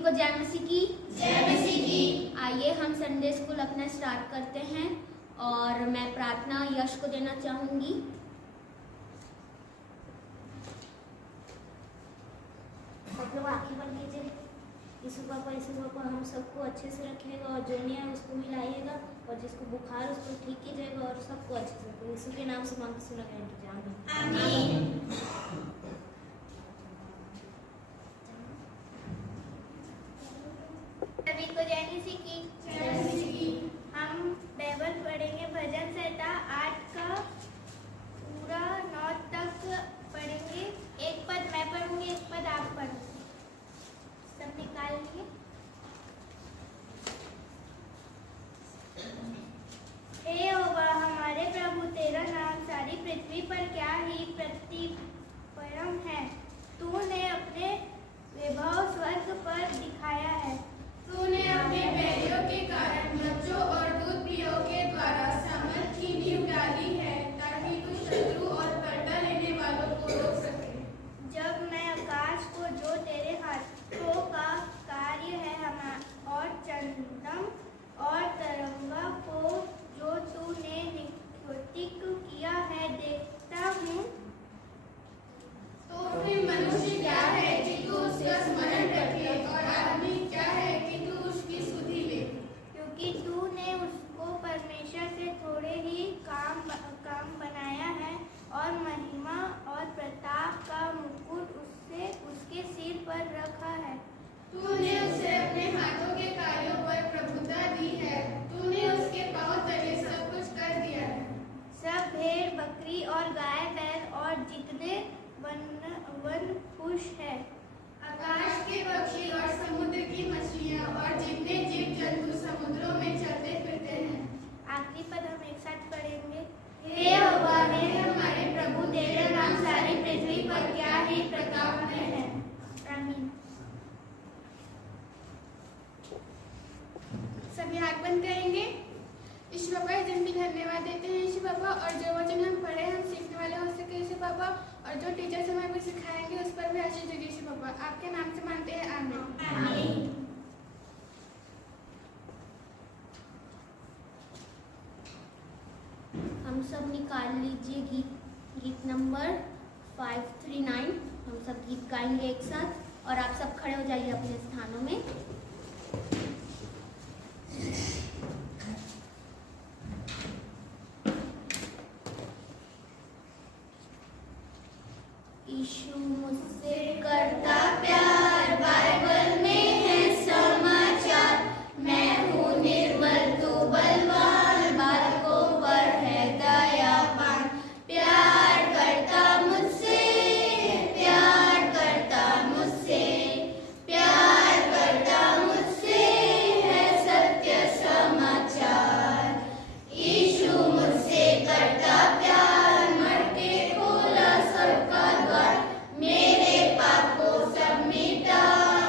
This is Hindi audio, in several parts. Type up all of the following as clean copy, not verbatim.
को जय मसीह की। जय मसीह की। आइए हम संडे स्कूल अपना स्टार्ट करते हैं और मैं प्रार्थना यश को देना चाहूंगी। सब लोग आंखें बंद कीजिए। यीशु पापा हम सबको अच्छे से रखिएगा और जो नहीं है उसको मिलाइएगा और जिसको बुखार उसको ठीक कीजिएगा और सबको अच्छे से रखिएगा। यीशु के नाम से मांगते सुना गया। आमीन। सभी को जय मसीह की। जय मसीह की। हम बाइबल पढ़ेंगे भजन संहिता 8 का पूरा 9 तक पढ़ेंगे। एक पद मैं पढ़ूंगी, एक पद आप पढ़ोगे। सब निकाल लिए। हे यहोवा हमारे प्रभु, तेरा नाम सारी पृथ्वी पर क्या ही प्रतिपयम है। तूने अपने वैभव स्वर्ग पर दिखाया है। तूने अपने बैरियों के कारण बच्चों और दूध पियों के द्वारा सामर्थ की नींव डाली है, ताकि तू शत्रु और पलटा लेने वालों को रोक सके। जब मैं आकाश को जो तेरे हाथों का कार्य है और चंदन और तरंगा को जो तूने निकृतिक किया है देखता हूँ, तो फिर मनुष्य क्या है कि तू उसका स्मरण रखे, और आदमी क्या है कि तू उसकी सुधि ले। क्योंकि तूने उसको परमेश्वर से थोड़े ही काम बनाया है और महिमा और प्रताप का मुकुट उसके सिर पर रखा है। तूने उसे अपने हाथों के कार्यों पर प्रभुता दी है। तूने उसके पांव तले सब कुछ कर दिया है। सब भेड़ बकरी और गाय बैल और जितने वन खुश है, आकाश के पक्षी और समुद्र की मछलियाँ और जितने जीव जंतु समुद्रों में चलते फिरते हैं। आखिरी पद हम एक साथ पढ़ेंगे। हे यहोवा, हे हमारे प्रभु, तेरा नाम सारी पृथ्वी पर क्या ही प्रताप में है। आमीन। सभी आँख बंद करेंगे। यीशु पापा इस दिन भी धन्यवाद देते हैं यीशु पापा, और जो वचन हम पढ़े हम सीखने वाले हो सके यीशु पापा, और जो टीचर्स हमें भी सिखाएंगे उस पर भी आशीष दीजिए यीशु पापा। आपके नाम से मांगते हैं, आमीन। आमीन। हम सब निकाल लीजिए गीत नंबर 539। हम सब गीत गाएंगे एक साथ और आप सब खड़े हो जाइए अपने स्थानों में। यीशु मुझसे करता प्यार, बाइबल में है समाचार। मैं हूँ निर्बल तू बलवान, बालकों पर है दयावान। प्यार करता मुझसे, प्यार करता मुझसे, प्यार करता मुझसे है सत्य समाचार। यीशु मुझसे करता प्यार, मर के खोला सबका द्वार। मेरे पाप को सब मिटा,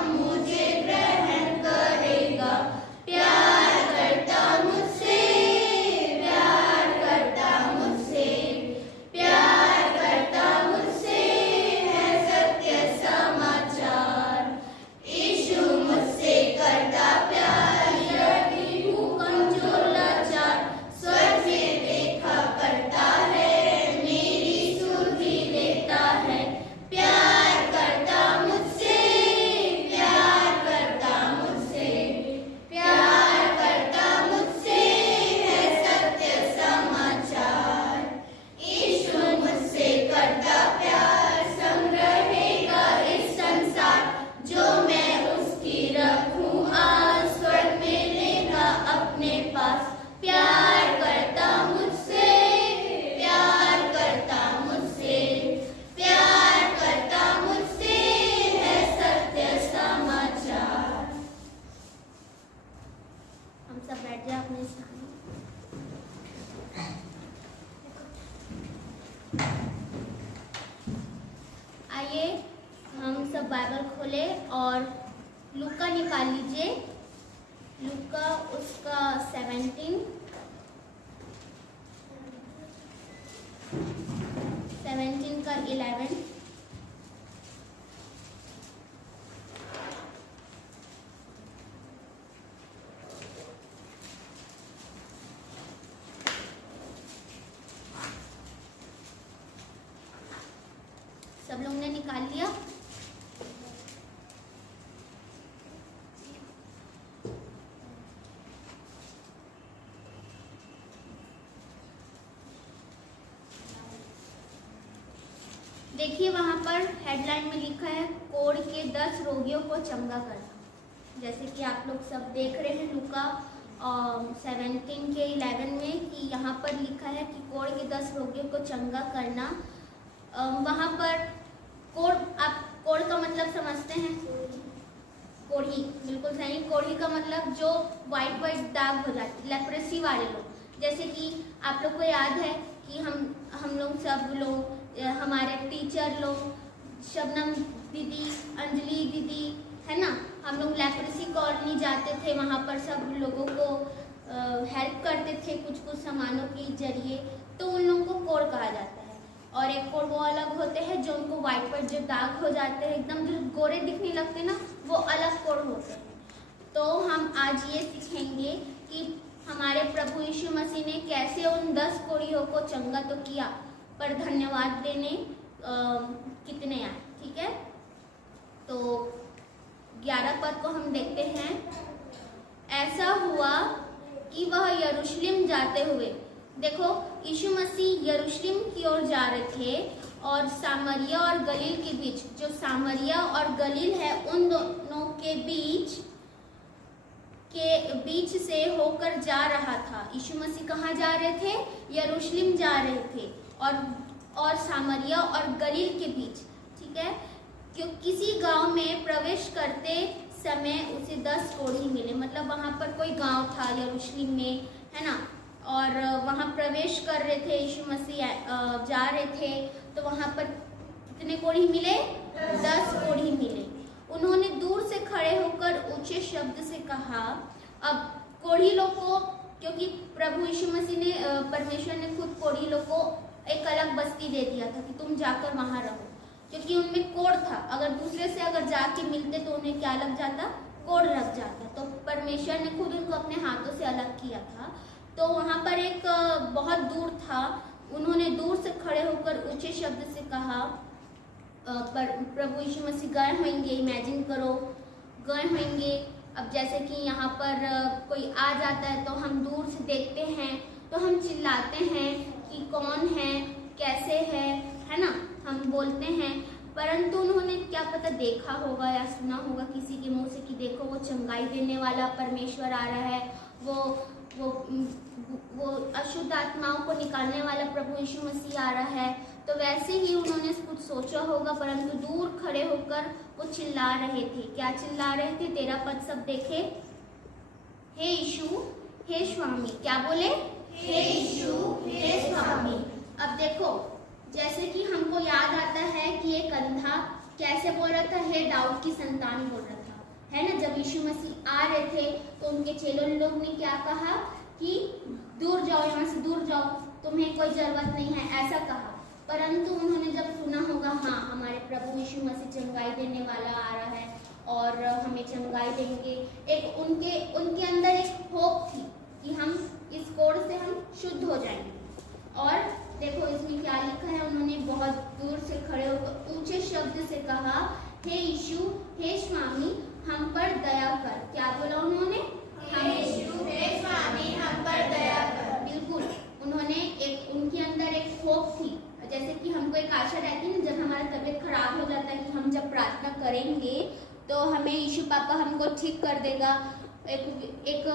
मुझे ग्रहण करेगा। प्यार करता मुझसे, प्यार करता मुझसे, प्यार करता मुझसे है सत्य समाचार। यीशु मुझसे करता प्यार, यदि हूँ कमजोर लाचार। स्वर्ग से देखा करता है, मेरी सुधि लेता है। प्यार करता मुझसे, प्यार करता मुझसे, प्यार करता मुझसे है सत्य समाचार। यीशु मुझसे करता प्यार, संग रहेगा इस संसार। जो मैं उसकी रखूं आज, स्वर्ग में लेगा अपने पास। प्यार करता मुझसे, प्यार करता मुझसे, प्यार करता मुझसे है सत्य समाचार। हम सब बैठ जाए अपने स्थान में। आइए हम सब बाइबल खोले और लूका निकाल लीजिए। लूका उसका 17 का 11। सब लोग ने निकाल लिया? देखिए वहाँ पर हेडलाइन में लिखा है कोढ़ के 10 रोगियों को चंगा करना। जैसे कि आप लोग सब देख रहे हैं लूका 17 के 11 में कि यहाँ पर लिखा है कि कोढ़ के 10 रोगियों को चंगा करना। वहाँ पर कोढ़, आप कोढ़ का मतलब समझते हैं? कोढ़ी, बिल्कुल सही। कोढ़ी का मतलब जो वाइट वाइट दाग हो जाते, लेप्रेसी वाले लोग। जैसे कि आप लोग को याद है कि हम लोग सब लोग, हमारे टीचर लोग, शबनम दीदी, अंजलि दीदी, है ना, हम लोग लेप्रेसी कॉलोनी जाते थे, वहाँ पर सब लोगों को हेल्प करते थे कुछ कुछ सामानों के जरिए, तो उन लोगों को कोढ़ कहा जाता है। और एक कोढ़ वो अलग होते हैं जो उनको वाइट वाइट जो दाग हो जाते हैं, एकदम जो गोरे दिखने लगते ना, वो अलग कोढ़ होते हैं। तो हम आज ये सीखेंगे कि हमारे प्रभु यीशु मसीह ने कैसे उन 10 कोढ़ियों को चंगा तो किया, पर धन्यवाद देने कितने आए। ठीक है, तो 11 पद को हम देखते हैं। ऐसा हुआ कि वह यरूशलेम जाते हुए, देखो यीशु मसीह यरूशलेम की ओर जा रहे थे और सामरिया और गलील के बीच, जो सामरिया और गलील है उन दोनों के बीच से होकर जा रहा था। यीशु मसीह कहाँ जा रहे थे? यरूशलेम जा रहे थे और सामरिया और गलील के बीच। ठीक है, क्यों किसी गांव में प्रवेश करते समय उसे 10 कोढ़ी मिले। मतलब वहां पर कोई गांव था यरूशलेम में, है ना, और वहां प्रवेश कर रहे थे, यीशु मसीह जा रहे थे, तो वहां पर कितने कोढ़ी मिले? 10 कोढ़ी मिले। उन्होंने दूर से खड़े होकर ऊंचे शब्द से कहा। अब कोढ़ी लोग को, क्योंकि प्रभु यीशु मसीह ने, परमेश्वर ने खुद कोढ़ी लोग को एक अलग बस्ती दे दिया था कि तुम जाकर वहां रहो, क्योंकि उनमें कोढ़ था। अगर दूसरे से अगर जाके मिलते तो उन्हें क्या लग जाता? कोढ़ लग जाता। तो परमेश्वर ने खुद उनको अपने हाथों से अलग किया था। तो वहां पर एक बहुत दूर था, उन्होंने दूर से खड़े होकर ऊंचे शब्द से कहा। पर प्रभु यीशु मसीह गए होंगे, इमेजिन करो गए होंगे। अब जैसे कि यहाँ पर कोई आ जाता है तो हम दूर से देखते हैं तो हम चिल्लाते हैं कि कौन है, कैसे है ना, हम बोलते हैं। परंतु उन्होंने क्या पता देखा होगा या सुना होगा किसी के मुंह से कि देखो वो चंगाई देने वाला परमेश्वर आ रहा है, वो अशुद्ध आत्माओं को निकालने वाला प्रभु यीशु मसीह आ रहा है। तो वैसे ही उन्होंने कुछ सोचा होगा, परंतु दूर खड़े होकर वो चिल्ला रहे थे। क्या चिल्ला रहे थे? 13 पद सब देखे। हे यीशु, हे स्वामी, क्या बोले? हे यीशु, हे स्वामी। अब देखो, जैसे कि हमको याद आता है कि एक अंधा कैसे बोल रहा था? हे दाऊद की संतान बोल रहा था, है ना। जब यीशु मसीह आ रहे थे तो उनके चेलों लोग ने क्या कहा कि दूर जाओ, यहाँ से दूर जाओ, तुम्हें कोई जरूरत नहीं है, ऐसा कहा। परंतु उन्होंने जब सुना होगा, हाँ हमारे प्रभु यीशु मसीह चंगाई देने वाला आ रहा है और हमें चंगाई देंगे, एक उनके अंदर एक होप थी कि हम इस कोढ़ से हम शुद्ध हो जाएंगे। और देखो इसमें क्या लिखा है, उन्होंने बहुत दूर से खड़े होकर ऊंचे शब्द से कहा, हे यीशु, हे स्वामी, हम पर दया कर। क्या बोला उन्होंने? हे यीशु, हे स्वामी, हम पर दया कर। बिल्कुल, उन्होंने उनके अंदर एक होप थी। जैसे कि हमको एक आशा रहती है ना, जब हमारा तबीयत खराब हो जाता है कि हम जब प्रार्थना करेंगे तो हमें यीशु पापा हमको ठीक कर देगा, एक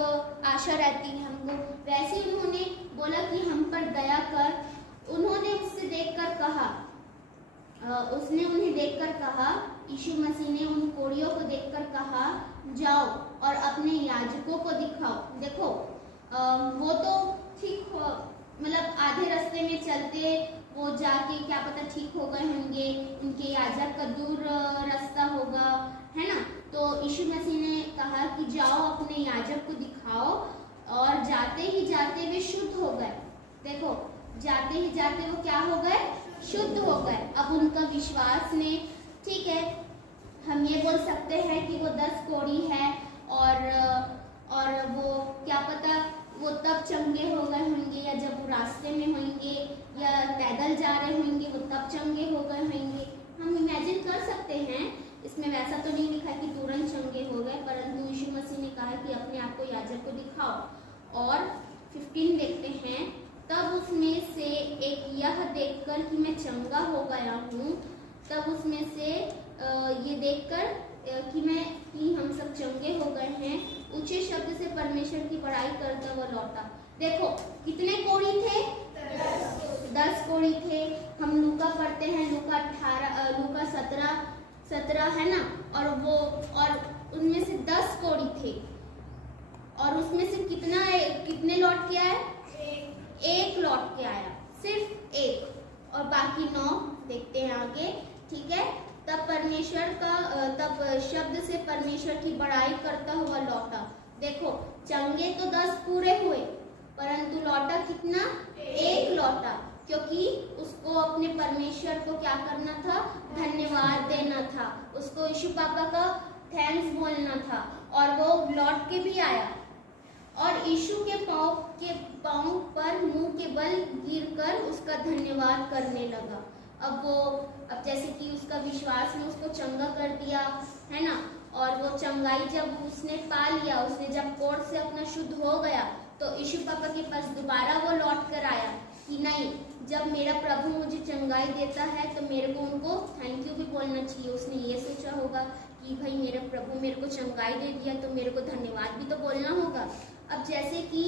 आशा रहती है हमको। वैसे उन्होंने बोला कि हम पर दया कर। उन्होंने उससे देखकर कहा, उसने उन्हें देखकर कहा, यीशु मसीह ने उन कोढ़ियों को देखकर कहा, जाओ और अपने याजकों को दिखाओ। देखो वो तो ठीक हो, मतलब आधे रास्ते में चलते वो जाके क्या पता ठीक हो गए होंगे, उनके याजक का दूर रास्ता होगा, है ना। तो यीशु मसीह ने कहा कि जाओ अपने याजक को दिखाओ, और जाते ही जाते वे शुद्ध हो गए। देखो जाते ही जाते वो क्या हो गए? शुद्ध हो गए। अब उनका विश्वास ने, ठीक है, हम ये बोल सकते हैं कि वो 10 कोढ़ी है और वो क्या पता वो तब चंगे हो गए होंगे, या जब वो रास्ते में होंगे या पैदल जा रहे होंगे वो तब चंगे हो गए होंगे, हम सकते हैं, इसमें वैसा तो नहीं लिखा कि तुरंत चंगे हो गए, परंतु यीशु मसीह ने कहा कि अपने आप को याजक को दिखाओ। और 15 देखते हैं, तब उसमें से एक यह देखकर कि मैं चंगा हो गया हूँ, तब उसमें से ये देखकर कि हम सब चंगे हो गए हैं, ऊंचे शब्द से परमेश्वर की बड़ाई करता हुआ लौटा। देखो कितने कोढ़ी थे? 10 कोढ़ी थे। हम लूका पढ़ते हैं, लूका 17 है ना, और उनमें से 10 कोढ़ी थे, और उसमें से कितने लौट के आए? एक लौट के आया, सिर्फ एक, और बाकी 9 देखते हैं आगे। ठीक है, तब शब्द से परमेश्वर की बड़ाई करता हुआ लौटा। देखो चंगे तो 10 पूरे हुए, परंतु लौटा कितना? एक लौटा, क्योंकि उसको अपने परमेश्वर को क्या करना था? धन्यवाद देना था, उसको यीशु पापा का थैंक्स बोलना था, और वो लौट के भी आया, और यीशु के पांव पर मुंह के बल गिरकर उसका धन्यवाद करने लगा। अब जैसे कि उसका विश्वास ने उसको चंगा कर दिया, है ना, और वो चंगाई जब उसने पा लिया, उसने जब कोढ़ से अपना शुद्ध हो गया, तो यीशु पापा के पास दोबारा वो लौट कर आया कि नहीं, जब मेरा प्रभु मुझे चंगाई देता है तो मेरे को उनको थैंक यू भी बोलना चाहिए। उसने ये सोचा होगा कि भाई मेरा प्रभु मेरे को चंगाई दे दिया तो मेरे को धन्यवाद भी तो बोलना होगा। अब जैसे कि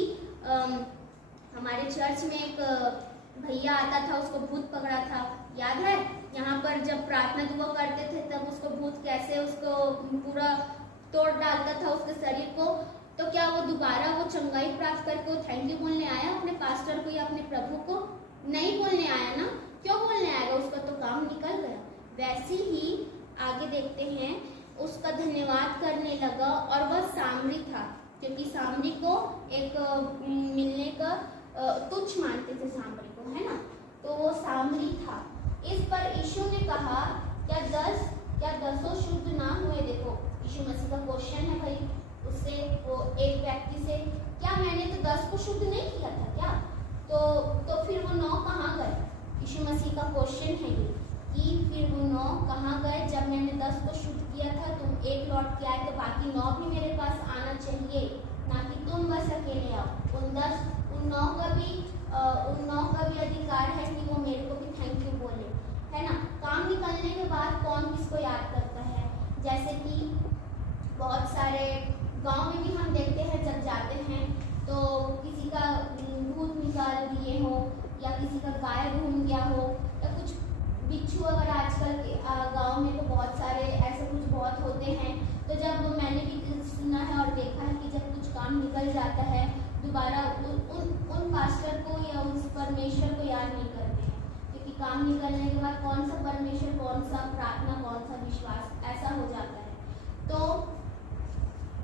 हमारे चर्च में एक भैया आता था, उसको भूत पकड़ा था, याद है? यहाँ पर जब प्रार्थना दुआ करते थे तब उसको भूत कैसे उसको पूरा तोड़ डालता था उसके शरीर को, तो क्या वो दोबारा वो चंगाई प्राप्त करके वो थैंक यू बोलने आया अपने पास्टर को या अपने प्रभु को? नहीं बोलने आया ना। क्यों बोलने आएगा? उसका तो काम निकल गया। वैसे ही आगे देखते हैं, उसका धन्यवाद करने लगा, और वह सामरी था, क्योंकि सामरी को एक मिलने का तुच्छ मानते थे सामरी को, है ना, तो वो सामरी था। इस पर यीशु ने कहा, क्या 10 शुद्ध ना हुए? देखो यीशु मसीह का क्वेश्चन है भाई उससे, वो एक व्यक्ति से, क्या मैंने तो 10 को शुद्ध नहीं किया था क्या? तो फिर वो 9 कहाँ गए? यीशु मसीह का क्वेश्चन है ये कि फिर वो 9 कहाँ गए? जब मैंने 10 को शुद्ध किया था, तुम एक लौट के आए, तो बाकी 9 भी मेरे पास आना चाहिए, ना कि तुम बस अकेले आओ। उन 9 का भी अधिकार है कि वो मेरे को भी थैंक यू बोले, है ना। काम निकलने के बाद कौन किसको याद करता है? जैसे कि बहुत सारे गांव में भी हम देखते हैं, जब जाते हैं तो किसी का भूत निकाल दिए हो, या किसी का गाय घूम गया हो, या कुछ बिच्छू, अगर आजकल के गांव में तो बहुत सारे ऐसे कुछ बहुत होते हैं। तो जब मैंने भी सुना है और देखा है कि जब कुछ काम निकल जाता है, दोबारा उन पास्टर को या उस परमेश्वर को याद नहीं करते हैं, क्योंकि काम निकलने के बाद कौन सा परमेश्वर, कौन सा प्रार्थना, कौन सा विश्वास, ऐसा हो जाता है।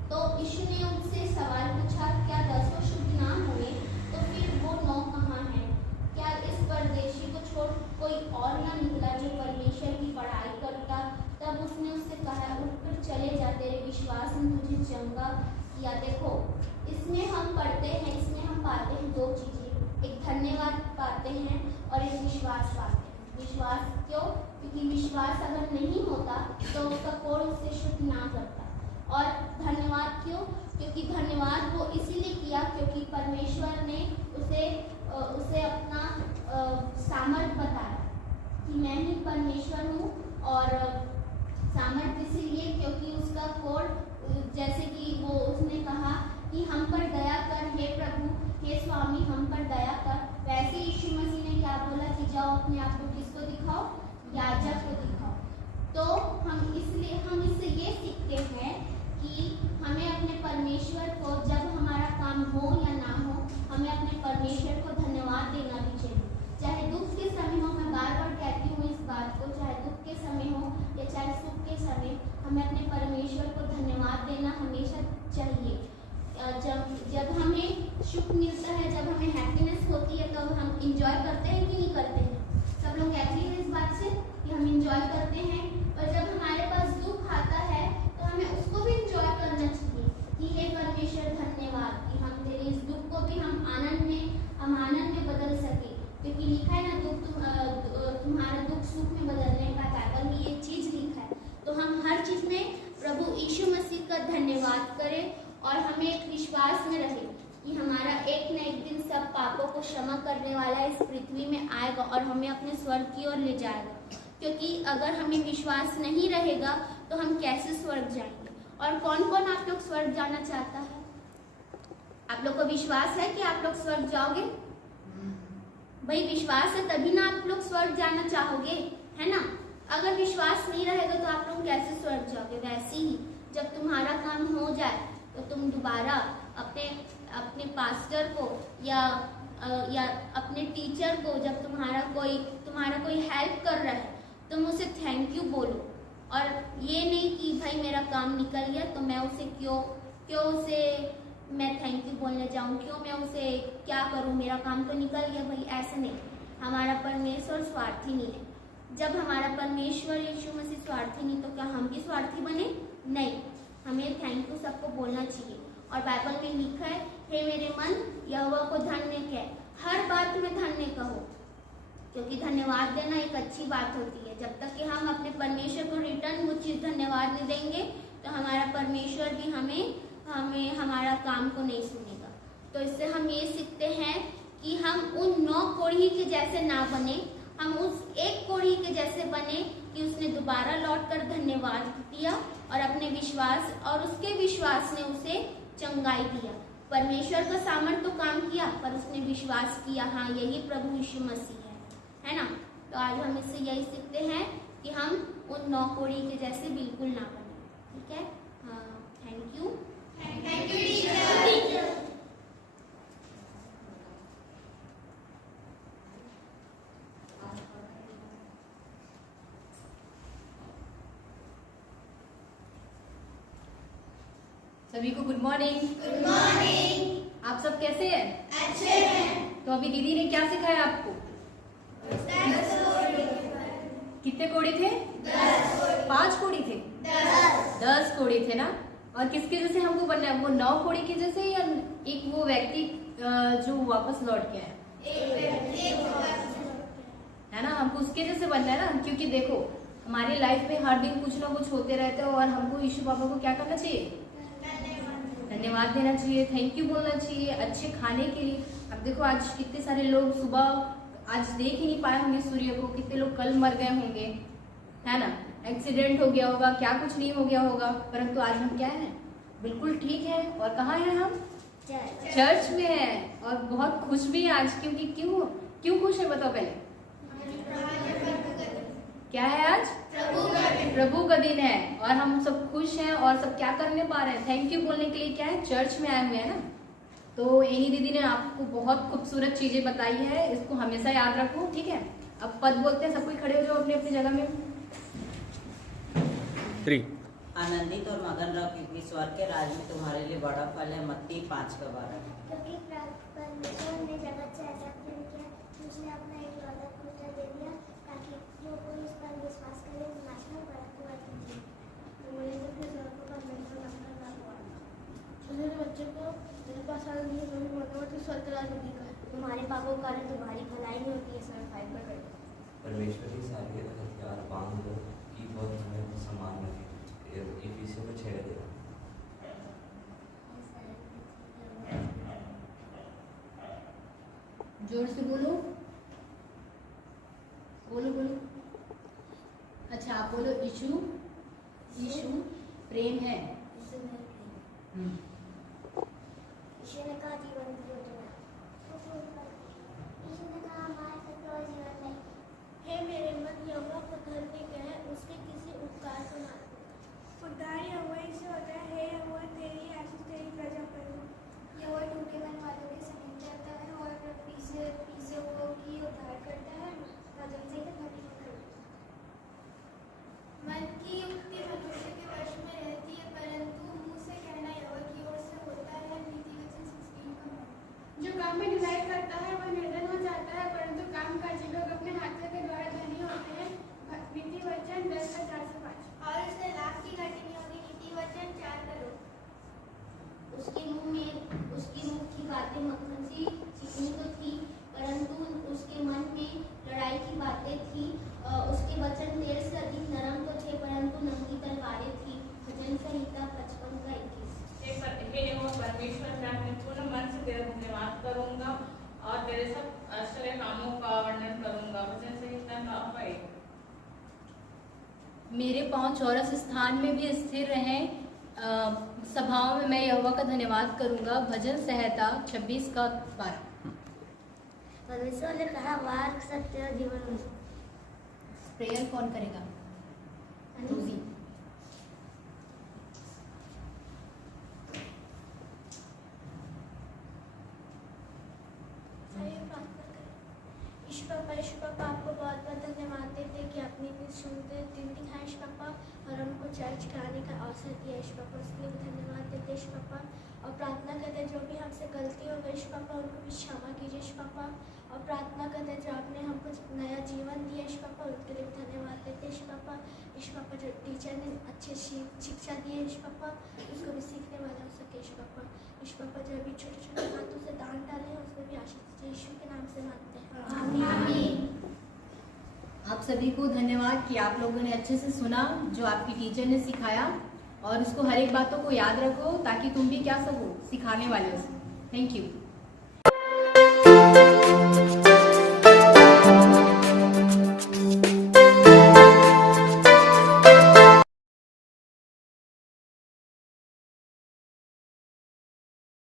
तो यीशु ने उनसे सवाल पूछा, क्या 10 शुद्ध ना हुए? तो फिर वो 9 कहाँ हैं? क्या इस परदेशी को छोड़ कोई और ना निकला जो परमेश्वर की बड़ाई करता? तब उसने उससे कहा, उठकर चले जा, तेरे विश्वास ने तुझे चंगा किया। देखो इसमें हम पढ़ते हैं, इसमें हम पाते हैं 2 चीज़ें, एक धन्यवाद पाते हैं और एक विश्वास पाते हैं। विश्वास क्यों? क्योंकि विश्वास अगर नहीं होता तो उसका कोढ़ उससे शुद्ध ना करता। और धन्यवाद क्यों? क्योंकि धन्यवाद वो इसीलिए किया क्योंकि परमेश्वर ने उसे अपना सामर्थ बताया कि मैं ही परमेश्वर हूँ। और सामर्थ इसीलिए क्योंकि उसका कोढ़, जैसे कि वो उसने कहा कि हम पर दया कर हे प्रभु, हे स्वामी, हम पर दया कर। वैसे यीशु मसीह ने क्या बोला कि जाओ अपने आप को किसको दिखाओ? याजक को दिखाओ। तो हम इससे ये सीखते हैं कि हमें अपने परमेश्वर को, जब हमारा काम हो या ना हो, हमें अपने परमेश्वर को धन्यवाद देना भी चाहिए। चाहे दुख के समय हो, मैं बार बार कहती हूँ इस बात को, चाहे दुख के समय हो या चाहे सुख के समय, हमें अपने परमेश्वर को धन्यवाद देना हमेशा चाहिए। जब हमें सुख मिलता है, जब हमें हैप्पीनेस होती है, तब हम इंजॉय करते हैं कि नहीं करते हैं? सब लोग एग्री हैं इस बात से कि हम इंजॉय करते हैं। और जब हमारे पास दुख आता है तो हमें उसको भी इंजॉय करना चाहिए कि हे परमेश्वर धन्यवाद कि हम तेरे इस दुख को भी हम आनंद में बदल सके। क्योंकि लिखा है ना, तुम्हारा दुख सुख में बदलने का, बाइबल में ये चीज़ लिखा है। चीज़ में प्रभु यीशु मसीह का धन्यवाद करें और हमें एक विश्वास में रहे कि हमारा एक न एक दिन सब पापों को क्षमा करने वाला इस पृथ्वी में आएगा और हमें अपने स्वर्ग की ओर ले जाएगा। क्योंकि अगर हमें विश्वास नहीं रहेगा तो हम कैसे स्वर्ग जाएंगे। और कौन कौन आप लोग स्वर्ग जाना चाहता है? आप लोग को विश्वास है कि आप लोग स्वर्ग जाओगे? भाई विश्वास है तभी ना आप लोग स्वर्ग जाना चाहोगे, है ना। अगर विश्वास नहीं रहेगा तो आप लोग कैसे स्वर्ग जाओगे। वैसे ही जब तुम्हारा काम हो जाए तो तुम दोबारा अपने पास्टर को या अपने टीचर को, जब तुम्हारा कोई हेल्प कर रहा है तुम उसे थैंक यू बोलो। और ये नहीं कि भाई मेरा काम निकल गया तो मैं उसे क्यों उसे मैं थैंक यू बोलने जाऊँ, क्यों मैं उसे क्या करूँ, मेरा काम तो निकल गया भाई। ऐसे नहीं, हमारा परमेश्वर स्वार्थी नहीं है। जब हमारा परमेश्वर यीशु मसीह स्वार्थी नहीं तो क्या हम भी स्वार्थी बने? नहीं, हमें थैंक यू सबको बोलना चाहिए। और बाइबल में लिखा है, हे मेरे मन यहोवा को धन्य कह, हर बात में धन्य कहो। क्योंकि धन्यवाद देना एक अच्छी बात होती है। जब तक कि हम अपने परमेश्वर को रिटर्न वो चीज़ धन्यवाद नहीं देंगे तो हमारा परमेश्वर भी हमें हमारा काम को नहीं सुनेगा। तो इससे हम ये सीखते हैं कि हम उन 9 कोढ़ी के जैसे ना बने, हम उस एक कोढ़ी के जैसे बने कि उसने दोबारा लौटकर धन्यवाद दिया और अपने विश्वास और उसके विश्वास ने उसे चंगाई दिया। परमेश्वर का सामर्थ तो काम किया पर उसने विश्वास किया, हाँ यही प्रभु यीशु मसीह है ना। तो आज हम इससे यही सीखते हैं कि हम उन 9 कोढ़ी के जैसे बिल्कुल ना बने। ठीक है, हाँ, थैंक यू टीचर। सभी को गुड मॉर्निंग। Good morning. आप सब कैसे हैं? अच्छे हैं। तो अभी दीदी ने क्या सिखाया आपको? कितने कोढ़ी थे? 5 कोढ़ी थे? 10 कोढ़ी थे ना। और किसके जैसे हमको बनना है? वो 9 कोढ़ी के जैसे या एक वो व्यक्ति जो वापस लौट के आए है ना, हमको उसके जैसे बनना है ना। क्योंकि देखो हमारी लाइफ में हर दिन कुछ ना कुछ होते रहते हैं और हमको यीशु पापा को क्या करना चाहिए? धन्यवाद देना चाहिए, थैंक यू बोलना चाहिए अच्छे खाने के लिए। अब देखो आज कितने सारे लोग सुबह आज देख ही नहीं पाए होंगे सूर्य को, कितने लोग कल मर गए होंगे, है ना, एक्सीडेंट हो गया होगा, क्या कुछ नहीं हो गया होगा, परंतु आज हम क्या हैं? बिल्कुल ठीक है। और कहाँ हैं हम? चर्च में हैं और बहुत खुश भी हैं आज। क्योंकि क्यों खुश है बताओ पहले? क्या है आज? प्रभु का दिन है और हम सब खुश हैं और सब क्या करने पा रहे हैं? थैंक यू बोलने के लिए क्या है? चर्च में आए हुए हैं ना। तो एनी दीदी ने आपको बहुत खूबसूरत चीजें बताई है, इसको हमेशा याद रखो, ठीक है। अब पद बोलते हैं, सब कोई खड़े हो जाओ अपनी अपनी जगह में। 3 आनंदित और मगन रहो क्योंकि स्वर्ग के राज में तुम्हारे लिए बड़ा फल है। मत्ती 5:12। क्योंकि परमेश्वर ने जगत से ऐसा प्रेम किया कि उसने अपना एकलौता पुत्र दे दिया ताकि जो कोई उस पर विश्वास करे वो नाश न परंतु अनंत जीवन पाए। तो मुझे तो फिर स्वर्ग को परमेश्वर अपना नाम हुआ। छोटे बच्चों को मेरे पास आ रही है कभी भगवती स्वर्ग राज में दिखा है। तुम्हारे पापों के कारण तुम्हारी भलाई नहीं होती है। समय 5 पर बैठो। परमेश्वर की सारी हथियार बांध दो कि बहुत हमें सम्मान रखे। इफिसियों में 6 देना। जोर से बोलो बोलो बोलो। अच्छा आप बोलो, यीशु प्रेम है। ईश्वर ने कहा जीवन की योजना। ईश्वर ने कहा हमारे सत्य और जीवन नहीं। हे मेरे मन यहोवा को धन्य कह, उसके किसी उपकार को ना भूल। उद्धार यहोवा से होता है। हे यहोवा तेरी आशीष तेरी प्रजा पर हो। यहोवा टूटे मन वालों के समीप जाता है और पीछे की उद्धार करता है। वजन से धनी करता है। मन की युक्ति मनुष्य के वश में रहती है परंतु मुंह से कहना यहोवा की ओर से होता है। नीति वचन 16 का मन। जो काम में डिवाइड करता है वह निर्धन हो जाता है परंतु काम काजी लोग अपने हाथों के द्वारा धनी होते हैं। नीति वचन 10:4-5। और उसने लाख की घटी नहीं होगी। नीति वचन 4 करो। उसके मुंह की बातें मक्खन सी चिकनी तो थी परंतु उसके मन में लड़ाई की बातें थी। उसके वचन तेल से अधिक नरम तो थे परंतु नंगी तलवारें थी। मेरे पांव चौरस स्थान में भी स्थिर रहें। सभाओं में मैं यहोवा का धन्यवाद करूंगा। भजन संहिता 26 का 12। परमेश्वर ने कहा, मार्ग, सत्य और जीवन में। प्रेयर कौन करेगा? रोजी। आइए प्रार्थना करें। ईश्वर पापा आपको बहुत बहुत धन्यवाद देते हैं कि आपने इतनी सुंदर दिन दिखाया ईश्वर पापा, और हमको चर्च का आने का अवसर दिया ईश्वर पापा, उसके लिए भी धन्यवाद देते हैं ईश्वर पापा। और प्रार्थना करते हैं जो भी हमसे गलती हो गई ईश्वर पापा उनको भी क्षमा कीजिए ईश्वर पापा। और प्रार्थना करते हैं जो आपने हमको नया जीवन दिया ईश्वर पापा, उसके लिए भी धन्यवाद देते हैं ईश्वर पापा। ईश्वर पापा जो टीचर ने अच्छी शिक्षा दी है ईश्वर पापा, उसको भी सीखने वाला हो सके ईश्वर पापा। ईश्वर पापा जो अभी छोटे छोटे हाथों से दान डाले हैं उसमें भी आशीष दीजिए, यीशु के नाम से मांगते हैं, आमीन। आप सभी को धन्यवाद कि आप लोगों ने अच्छे से सुना जो आपकी टीचर ने सिखाया, और उसको हर एक बातों को याद रखो ताकि तुम भी क्या सको, सिखाने वाले हो। Thank you.